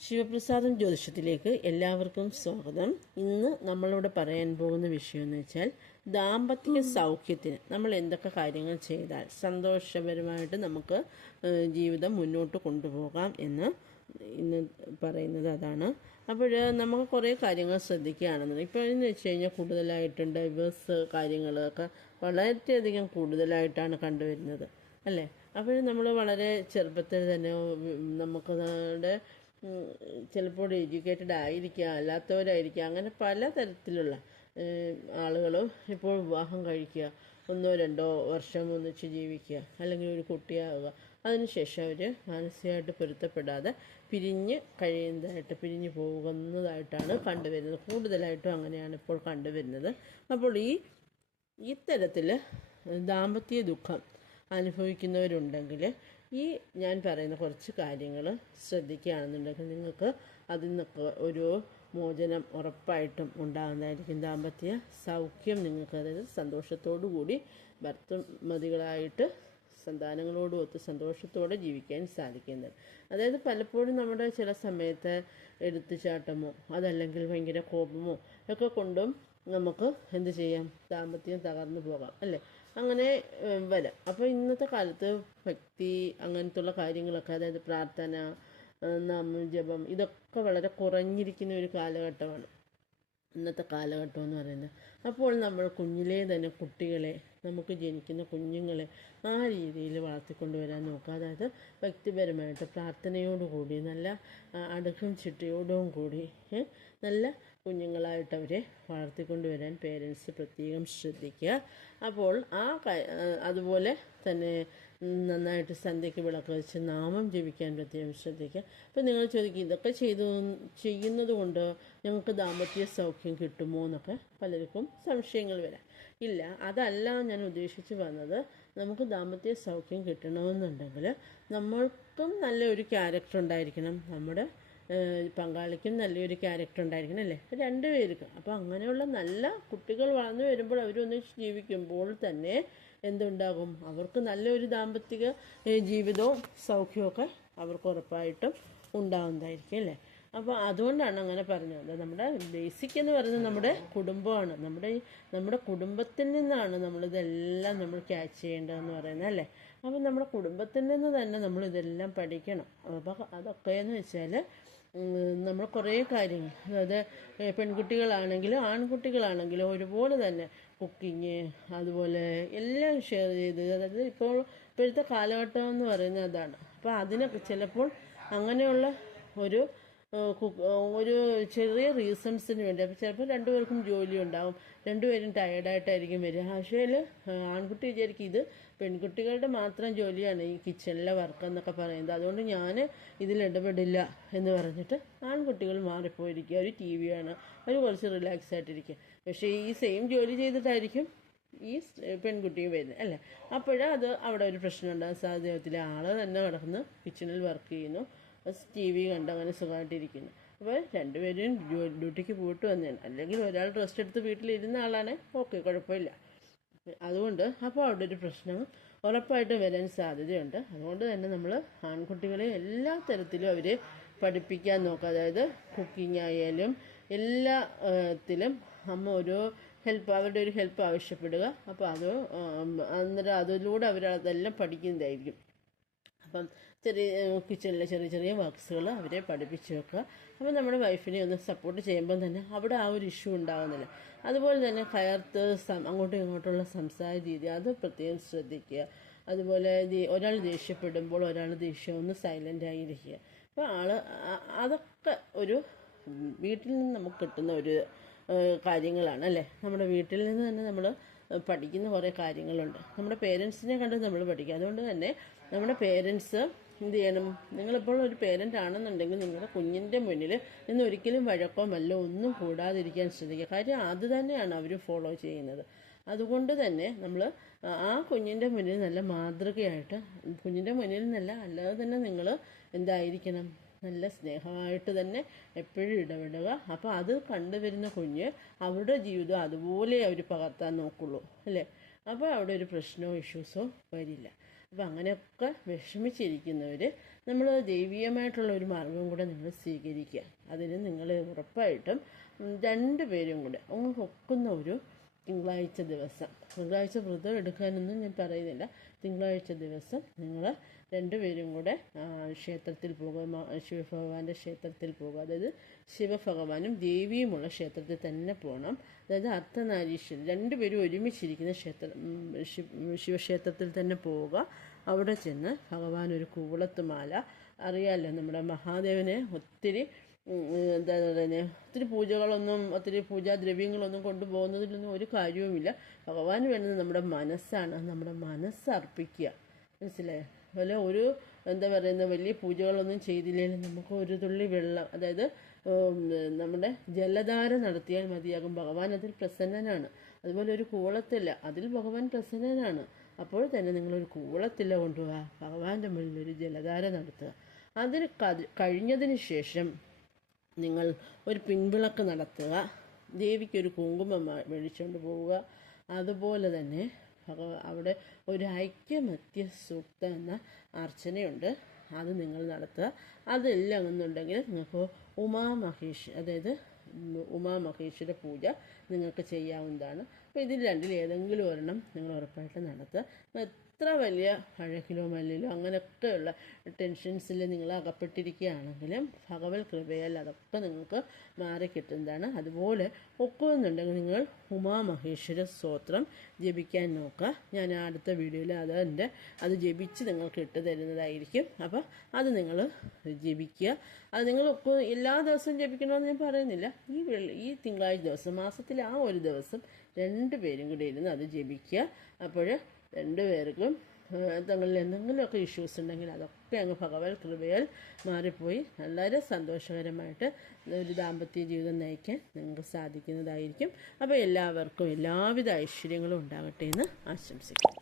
ശിവപ്രസാദം ജ്യോതിഷത്തിലേക്ക് എല്ലാവർക്കും സ്വാഗതം. ഇന്ന് നമ്മളിവിടെ പറയാൻ പോകുന്ന വിഷയം എന്ന് വെച്ചാൽ ദാമ്പത്യ സൗഖ്യത്തിന് നമ്മൾ എന്തൊക്കെ കാര്യങ്ങൾ ചെയ്താൽ സന്തോഷപരമായിട്ട് നമുക്ക് ജീവിതം മുന്നോട്ട് കൊണ്ടുപോകാം എന്ന് ഇന്ന് പറയുന്നത് അതാണ്. അപ്പോൾ നമുക്ക് കുറേ കാര്യങ്ങൾ ശ്രദ്ധിക്കുകയാണെന്നുണ്ടെങ്കിൽ ഇപ്പോൾ എന്ന് വെച്ച് കഴിഞ്ഞാൽ കൂടുതലായിട്ടും ഡൈവേഴ്സ് കാര്യങ്ങളൊക്കെ വളരെയധികം കൂടുതലായിട്ടാണ് കണ്ടുവരുന്നത് അല്ലേ? അപ്പോൾ നമ്മൾ വളരെ ചെറുപ്പത്തിൽ തന്നെ ഉം, നമുക്ക് നമ്മുടെ ഉം, ചിലപ്പോൾ എഡ്യൂക്കേറ്റഡ് ആയിരിക്കാം അല്ലാത്തവരായിരിക്കാം. അങ്ങനെ പല തരത്തിലുള്ള ആളുകളും ഇപ്പോൾ വിവാഹം കഴിക്കുക ഒന്നോ രണ്ടോ വർഷം ഒന്നിച്ച് ജീവിക്കുക അല്ലെങ്കിൽ ഒരു കുട്ടിയാവുക അതിനുശേഷം അവർ മാനസികമായിട്ട് പൊരുത്തപ്പെടാതെ പിരിഞ്ഞ് കഴിയുന്നതായിട്ട് പിരിഞ്ഞു പോകുന്നതായിട്ടാണ് കണ്ടുവരുന്നത്. കൂടുതലായിട്ടും അങ്ങനെയാണ് ഇപ്പോൾ കണ്ടുവരുന്നത്. അപ്പോൾ ഈ ഇത്തരത്തിൽ ദാമ്പത്യ ദുഃഖം അനുഭവിക്കുന്നവരുണ്ടെങ്കിൽ ഈ ഞാൻ പറയുന്ന കുറച്ച് കാര്യങ്ങൾ ശ്രദ്ധിക്കുകയാണെന്നുണ്ടെങ്കിൽ നിങ്ങൾക്ക് അതിൽ നിന്നൊക്കെ ഒരു മോചനം ഉറപ്പായിട്ടും ഉണ്ടാകുന്നതായിരിക്കും. ദാമ്പത്യ സൗഖ്യം നിങ്ങൾക്ക് അതായത് സന്തോഷത്തോടു കൂടി ഭർത്തമതികളായിട്ട് സന്താനങ്ങളോടും ഒത്ത് സന്തോഷത്തോടെ ജീവിക്കാൻ സാധിക്കുന്നത്. അതായത് പലപ്പോഴും നമ്മുടെ ചില സമയത്ത് എടുത്തുചാട്ടമോ അതല്ലെങ്കിൽ ഭയങ്കര കോപമോ ഒക്കെ കൊണ്ടും നമുക്ക് എന്ത് ചെയ്യാം? ദാമ്പത്യം തകർന്നു പോകാം അല്ലേ? അങ്ങനെ വരാം. അപ്പോൾ ഇന്നത്തെ കാലത്ത് ഭക്തി അങ്ങനത്തുള്ള കാര്യങ്ങളൊക്കെ അതായത് പ്രാർത്ഥന നാമം നാമജപം ഇതൊക്കെ വളരെ കുറഞ്ഞിരിക്കുന്ന ഒരു കാലഘട്ടമാണ്. ഇന്നത്തെ കാലഘട്ടം എന്ന് പറയുന്നത്. അപ്പോൾ നമ്മൾ കുഞ്ഞിലേ തന്നെ കുട്ടികളെ നമുക്ക് ജനിക്കുന്ന കുഞ്ഞുങ്ങളെ ആ രീതിയിൽ വളർത്തിക്കൊണ്ടുവരാൻ നോക്കുക അതായത് വ്യക്തിപരമായിട്ട് പ്രാർത്ഥനയോടുകൂടി നല്ല അടുക്കും ചിട്ടയോടും കൂടി നല്ല കുഞ്ഞുങ്ങളായിട്ട് അവരെ വളർത്തിക്കൊണ്ടുവരാൻ പേരൻസ് പ്രത്യേകം ശ്രദ്ധിക്കുക. അപ്പോൾ ആ അതുപോലെ തന്നെ നന്നായിട്ട് സന്ധ്യയ്ക്ക് വിളക്ക് വെച്ച് നാമം ജപിക്കാൻ പ്രത്യേകം ശ്രദ്ധിക്കുക. അപ്പം നിങ്ങൾ ചോദിക്കുക ഇതൊക്കെ ചെയ്തു ചെയ്യുന്നത് കൊണ്ട് ഞങ്ങൾക്ക് ദാമ്പത്യ സൗഖ്യം കിട്ടുമോ? എന്നൊക്കെ പലർക്കും സംശയങ്ങൾ വരാം. ഇല്ല അതല്ല ഞാൻ ഉദ്ദേശിച്ച് വന്നത്. നമുക്ക് ദാമ്പത്യ സൗഖ്യം കിട്ടണമെന്നുണ്ടെങ്കിൽ നമ്മൾക്കും നല്ലൊരു ക്യാരക്ടർ ഉണ്ടായിരിക്കണം. നമ്മുടെ പങ്കാളിക്കും നല്ലൊരു ക്യാരക്ടർ ഉണ്ടായിരിക്കണം അല്ലേ? രണ്ടുപേർക്കും അപ്പോൾ അങ്ങനെയുള്ള നല്ല കുട്ടികൾ വളർന്നു വരുമ്പോൾ അവരൊന്നിച്ച് ജീവിക്കുമ്പോൾ തന്നെ എന്തുണ്ടാകും? അവർക്ക് നല്ലൊരു ദാമ്പത്തിക ജീവിതവും സൗഖ്യവും അവർക്ക് ഉറപ്പായിട്ടും ഉണ്ടാകുന്നതായിരിക്കും അല്ലേ? അപ്പോൾ അതുകൊണ്ടാണ് അങ്ങനെ പറഞ്ഞത്. നമ്മുടെ ബേസിക് എന്ന് പറയുന്നത് നമ്മുടെ കുടുംബമാണ്. നമ്മുടെ നമ്മുടെ കുടുംബത്തിൽ നിന്നാണ് നമ്മളിതെല്ലാം നമ്മൾ ക്യാച്ച് ചെയ്യേണ്ടതെന്ന് പറയുന്നത് അല്ലേ? അപ്പോൾ നമ്മുടെ കുടുംബത്തിൽ നിന്ന് തന്നെ നമ്മൾ ഇതെല്ലാം പഠിക്കണം. അപ്പോൾ അതൊക്കെ എന്ന് വെച്ചാൽ നമ്മൾ കുറേ കാര്യങ്ങൾ അതായത് പെൺകുട്ടികളാണെങ്കിലും ആൺകുട്ടികളാണെങ്കിലും ഒരുപോലെ തന്നെ കുക്കിങ് അതുപോലെ എല്ലാം ഷെയർ ചെയ്ത് അതായത് ഇപ്പോൾ ഇപ്പോഴത്തെ കാലഘട്ടം എന്ന് പറയുന്നത് അതാണ്. അപ്പോൾ അതിനൊക്കെ ചിലപ്പോൾ അങ്ങനെയുള്ള ഒരു ഒരു ചെറിയ റീസൺസിന് വേണ്ടി. അപ്പോൾ ചിലപ്പോൾ രണ്ടുപേർക്കും ജോലി ഉണ്ടാവും രണ്ടുപേരും ടയേർഡായിട്ടായിരിക്കും വരിക. പക്ഷേ ആൺകുട്ടി വിചാരിക്കും ഇത് പെൺകുട്ടികളുടെ മാത്രം ജോലിയാണ് ഈ കിച്ചണിലെ വർക്ക് എന്നൊക്കെ പറയുന്നത്. അതുകൊണ്ട് ഞാൻ ഇതിൽ ഇടപെടില്ല എന്ന് പറഞ്ഞിട്ട് ആൺകുട്ടികൾ മാറിപ്പോയിരിക്കുക. ഒരു ടി വി ആണ്. അവർ കുറച്ച് റിലാക്സ് ആയിട്ടിരിക്കുക. പക്ഷേ ഈ സെയിം ജോലി ചെയ്തിട്ടായിരിക്കും ഈ പെൺകുട്ടിയും വരുന്നത്. അല്ലേ? അപ്പോഴത് അവിടെ ഒരു പ്രശ്നം ഉണ്ടാകും സാധ്യതത്തില്ല ആൾ തന്നെ കിടന്ന് കിച്ചണിൽ വർക്ക് ചെയ്യുന്നു. ടി വി കണ്ട് അങ്ങനെ സുഖമായിട്ടിരിക്കുന്നു. അപ്പോൾ രണ്ടുപേരും ഡ്യൂട്ടിക്ക് പോയിട്ട് വന്നതാണ് അല്ലെങ്കിൽ ഒരാൾ റെസ്റ്റ് എടുത്ത് വീട്ടിലിരുന്ന ആളാണ്. ഓക്കെ കുഴപ്പമില്ല. അതുകൊണ്ട് അപ്പോൾ അവിടെ ഒരു പ്രശ്നം ഉറപ്പായിട്ടും വരാൻ സാധ്യതയുണ്ട്. അതുകൊണ്ട് തന്നെ നമ്മൾ ആൺകുട്ടികളെ എല്ലാ തരത്തിലും അവരെ പഠിപ്പിക്കാൻ നോക്കുക. അതായത് കുക്കിംഗ് ആയാലും എല്ലാ ത്തിലും അമ്മ ഒരു ഹെൽപ്പ് അവരുടെ ഒരു ഹെൽപ്പ് ആവശ്യപ്പെടുക. അപ്പോൾ അത് അന്നേരം അതിലൂടെ അവർ അതെല്ലാം പഠിക്കുന്നതായിരിക്കും. അപ്പം ചെറിയ കിച്ചണിലെ ചെറിയ ചെറിയ വർക്ക്സുകൾ അവരെ പഠിപ്പിച്ച് വെക്കുക. അപ്പം നമ്മുടെ വൈഫിനെ ഒന്ന് സപ്പോർട്ട് ചെയ്യുമ്പോൾ തന്നെ അവിടെ ആ ഒരു ഇഷ്യൂ ഉണ്ടാകുന്നില്ല അതുപോലെ തന്നെ കയർത്ത് അങ്ങോട്ടും ഇങ്ങോട്ടുള്ള സംസാര രീതി അത് പ്രത്യേകം ശ്രദ്ധിക്കുക. അതുപോലെ ഒരാൾ ദേഷ്യപ്പെടുമ്പോൾ ഒരാൾ ദേഷ്യം ഒന്ന് സൈലന്റ് ആയിരിക്കുക അപ്പോൾ ആൾ അതൊക്കെ ഒരു വീട്ടിൽ നിന്ന് നമുക്ക് കിട്ടുന്ന ഒരു കാര്യങ്ങളാണ് അല്ലേ? നമ്മുടെ വീട്ടിൽ നിന്ന് തന്നെ നമ്മൾ പഠിക്കുന്ന കുറേ കാര്യങ്ങളുണ്ട്. നമ്മുടെ പേരൻസിനെ കണ്ട് നമ്മൾ പഠിക്കുക. അതുകൊണ്ട് തന്നെ നമ്മുടെ പേരൻസ് എന്ത് ചെയ്യണം നിങ്ങളിപ്പോൾ ഒരു പേരന്റ് ആണെന്നുണ്ടെങ്കിൽ നിങ്ങളുടെ കുഞ്ഞിന്റെ മുന്നിൽ നിന്ന് ഒരിക്കലും വഴക്കോ ഒന്നും കൂടാതിരിക്കാൻ ശ്രദ്ധിക്കുക. കാര്യം അത് തന്നെയാണ് അവർ ഫോളോ ചെയ്യുന്നത്. അതുകൊണ്ട് തന്നെ നമ്മൾ ആ കുഞ്ഞിന്റെ മുന്നിൽ നല്ല മാതൃകയായിട്ട് കുഞ്ഞിന്റെ മുന്നിൽ നിന്നല്ല അല്ലാതെ തന്നെ നിങ്ങൾ എന്തായിരിക്കണം? നല്ല സ്നേഹമായിട്ട് തന്നെ എപ്പോഴും ഇടപെടുക. അപ്പോൾ അത് കണ്ടുവരുന്ന കുഞ്ഞ് അവരുടെ ജീവിതം അതുപോലെ അവർ പകർത്താൻ നോക്കുള്ളൂ അല്ലേ? അപ്പോൾ അവിടെ ഒരു പ്രശ്നമോ ഇഷ്യൂസോ വരില്ല. അപ്പോൾ അങ്ങനെയൊക്കെ വിഷമിച്ചിരിക്കുന്നവർ നമ്മൾ ദൈവീയമായിട്ടുള്ള ഒരു മാർഗം കൂടെ നിങ്ങൾ സ്വീകരിക്കുക. അതിന് നിങ്ങൾ ഉറപ്പായിട്ടും രണ്ട് പേരും കൂടെ ഒക്കുന്ന ഒരു തിങ്കളാഴ്ച ദിവസം. തിങ്കളാഴ്ച വ്രതം എടുക്കാനൊന്നും ഞാൻ പറയുന്നില്ല. തിങ്കളാഴ്ച ദിവസം നിങ്ങൾ രണ്ടുപേരും കൂടെ ക്ഷേത്രത്തിൽ പോകുക ശിവഭഗവാന്റെ ക്ഷേത്രത്തിൽ പോകുക. അതായത് ശിവഭഗവാനും ദേവിയുമുള്ള ക്ഷേത്രത്തിൽ തന്നെ പോകണം അതായത് അർദ്ധനാരീശ്വരൻ രണ്ടുപേരും ഒരുമിച്ചിരിക്കുന്ന ക്ഷേത്രം ശിവ- ശിവക്ഷേത്രത്തിൽ തന്നെ പോവുക. അവിടെ ചെന്ന് ഭഗവാൻ ഒരു കൂവളത്തുമാല അറിയാലോ നമ്മുടെ മഹാദേവനെ ഒത്തിരി ഉം, എന്താ പറയുന്നത് ഒത്തിരി പൂജകളൊന്നും ഒത്തിരി പൂജാദ്രവ്യങ്ങളൊന്നും കൊണ്ടുപോകുന്നതിലൊന്നും ഒരു കാര്യവുമില്ല. ഭഗവാൻ വേണ്ടത് നമ്മുടെ മനസ്സാണ്. നമ്മുടെ മനസ്സ് അർപ്പിക്കുക മനസ്സിലായോ? അതുപോലെ ഒരു എന്താ പറയുന്ന വലിയ പൂജകളൊന്നും ചെയ്തില്ലെങ്കിലും നമുക്ക് ഒരു തുള്ളി വെള്ളം അതായത് നമ്മുടെ ജലധാര നടത്തിയാൽ മതിയാകും. ഭഗവാൻ അതിൽ പ്രസന്നനാണ്. അതുപോലെ ഒരു കൂളത്തില്ല അതിൽ ഭഗവാൻ പ്രസന്നനാണ്. അപ്പോൾ തന്നെ നിങ്ങളൊരു കൂളത്തില്ല കൊണ്ടുപോവുക. ഭഗവാന്റെ മുന്നിൽ ഒരു ജലധാര നടത്തുക. അതിന് കഴിഞ്ഞതിന് ശേഷം നിങ്ങൾ ഒരു പിൻവിളക്ക് നടത്തുക ദേവിക്കൊരു കുങ്കുമം മേടിച്ചുകൊണ്ട് പോവുക. അതുപോലെ തന്നെ അവിടെ ഒരു ഐക്യമത്യ സൂക്ത എന്ന അർച്ചനയുണ്ട്. അത് നിങ്ങൾ നടത്തുക. അതെല്ലാം എന്നുണ്ടെങ്കിൽ നിങ്ങൾക്ക് ഉമാമഹേഷ് അതായത് ഉമാമഹേശ്വര പൂജ നിങ്ങൾക്ക് ചെയ്യാവുന്നതാണ്. അപ്പോൾ ഇതിൽ രണ്ടിൽ ഏതെങ്കിലും ഒരെണ്ണം നിങ്ങൾ ഉറപ്പായിട്ട് നടത്തുക. എത്ര വലിയ അഴകിലോ മല്ലിലോ അങ്ങനെയൊക്കെയുള്ള ടെൻഷൻസിൽ നിങ്ങൾ അകപ്പെട്ടിരിക്കുകയാണെങ്കിലും ഭഗവത് കൃപയാൽ അതൊക്കെ നിങ്ങൾക്ക് മാറിക്കിട്ടുന്നതാണ് അതുപോലെ ഒക്കുമെന്നുണ്ടെങ്കിൽ നിങ്ങൾ ഉമാമഹേശ്വര സ്തോത്രം ജപിക്കാൻ നോക്കുക. ഞാൻ അടുത്ത വീഡിയോയിൽ അത് എന്റെ അത് ജപിച്ച് നിങ്ങൾക്ക് ഇട്ട് തരുന്നതായിരിക്കും. അപ്പോൾ അത് നിങ്ങൾ ജപിക്കുക. അത് നിങ്ങൾ എല്ലാ ദിവസവും ജപിക്കണമെന്ന് ഞാൻ പറയുന്നില്ല. ഈ ഈ തിങ്കളാഴ്ച ദിവസം മാസത്തിൽ ആ ഒരു ദിവസം രണ്ട് പേരും കൂടി ഇരുന്ന് അത് ജപിക്കുക. അപ്പോൾ രണ്ടുപേർക്കും തങ്ങളിൽ എന്തെങ്കിലുമൊക്കെ ഇഷ്യൂസ് ഉണ്ടെങ്കിൽ അതൊക്കെ അങ്ങ് ഭഗവത് കൃപയാൽ മാറിപ്പോയി. വളരെ സന്തോഷകരമായിട്ട് ഒരു ദാമ്പത്യ ജീവിതം നയിക്കാൻ നിങ്ങൾക്ക് സാധിക്കുന്നതായിരിക്കും. അപ്പോൾ എല്ലാവർക്കും എല്ലാവിധ ഐശ്വര്യങ്ങളും ഉണ്ടാകട്ടെ എന്ന് ആശംസിക്കുന്നു.